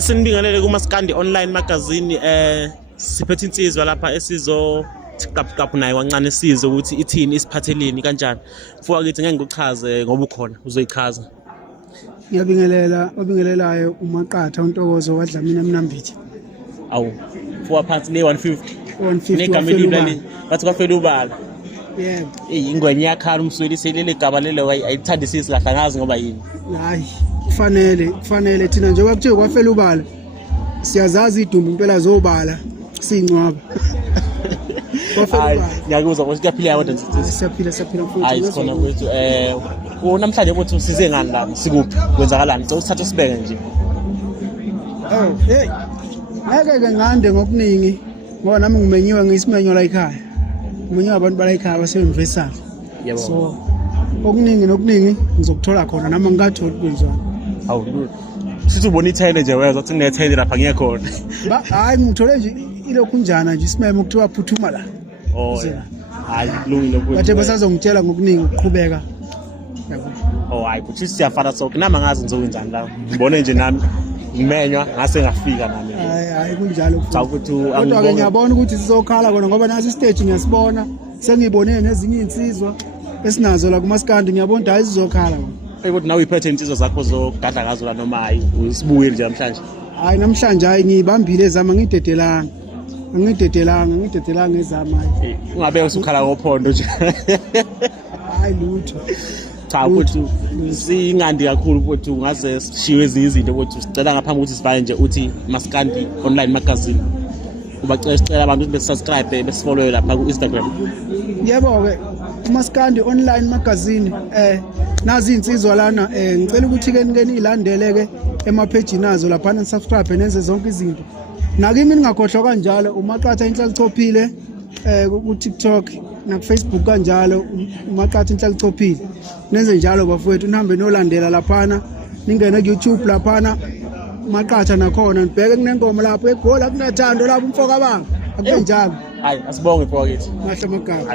Sinibingelele kuMaskandi Online Magazine. Siphethe insizwa lapha esizo qaphu naye wancane sizwe ukuthi ithini isiphatheleni kanjani. Futhi ngithi ngeke ngikuchaze ngoba ukhona uzoyichaza. Ngiyabingelelayo uMaqatha uNtokozo kaDlamini Mnambithi. Awu. Futhi phansi le 150. 150 negama elibali bathi kwafela ubala. Yebo. Ingwenya yakhala umsweli selele gaba lelo ayithandisisi kahle ngazi ngoba yini. Hayi, kufanele thina njengoba kuthiwe kwafela ubala. Siyazazi idumbu impela zobala sincwaba. Hayi, ngiyakuzwa ukuthi kuyaphila kodwa siyaphila futhi. Hayi sikhona kwethu namhlanje ukuthi usize ngani la sikuphi kwenzakalani so usithathe sibeke nje. Hey. Ngeke ngande ngokuningi ngoba nami ngimenyiwe ngisimenyo la ekhaya. Ngimenyiwe abantu bala ekhaya base-Universal. Yebo. So okuningi ngizokuthola khona nami ngikatholi kwenziwa. Awu. Sithi ubona ithele nje weza uthi nginethele lapha ngiyekhona. Hayi ngithole nje ilokhu njana nje isimeme ukuthiwa phuthuma la. Oh. Hayi kulungile ukuthi. Bathe basazongitshela ngokuningi ukuqhubeka. Oh hayi futhi siyafana sonke nami ngazi ngizokwenzani la. Ngibone nje nami ngimenywa ngase ngafika nami. Hayi kunjalo futhi. Cha ukuthi kodwa ke ngiyabona ukuthi sizokhala kona ngoba nasi stage ngiyasibona sengibone nezinye insizwa esinazo la kuMaskandi ngiyabona hayi sizokhala. Ukuthi nawe iphethe insizwa zakho zogadla ngazo la noma hayi usibuye nje namhlanje. Hayi namhlanje hayi ngibambile ezama ngidedelanga ezama hayi. Ungabe usukhala ngophondo nje. Hayi lutho. Cha ukuthi singandi kakhulu ukuthi ungaze sishiwe ezinye izinto ukuthi sicela ngaphambi ukuthi sivale nje uthi Maskandi Online Magazine. Sicela abantu ukuthi besubscribe besifollow lapha ku Instagram. Yebo ke Maskandi Online Magazine nazi insizwa lana ngicela ukuthi ke nilandele ke emapage nazo lapha na subscribe nenze zonke izinto. Nakimi ningakhohlwa kanjalo uMaqatha Inhlali Chophile ku TikTok na ku Facebook kanjalo uMaqatha Inhlali Chophile. Nenze njalo bafowethu nihambe nolandela lapha ningene ku YouTube lapha Maqatha nakhona nibheke kunengoma lapho egola kunathando lapho umfoka banga akube njalo. Hayi asibonge mfoka kithi. Mahle magama.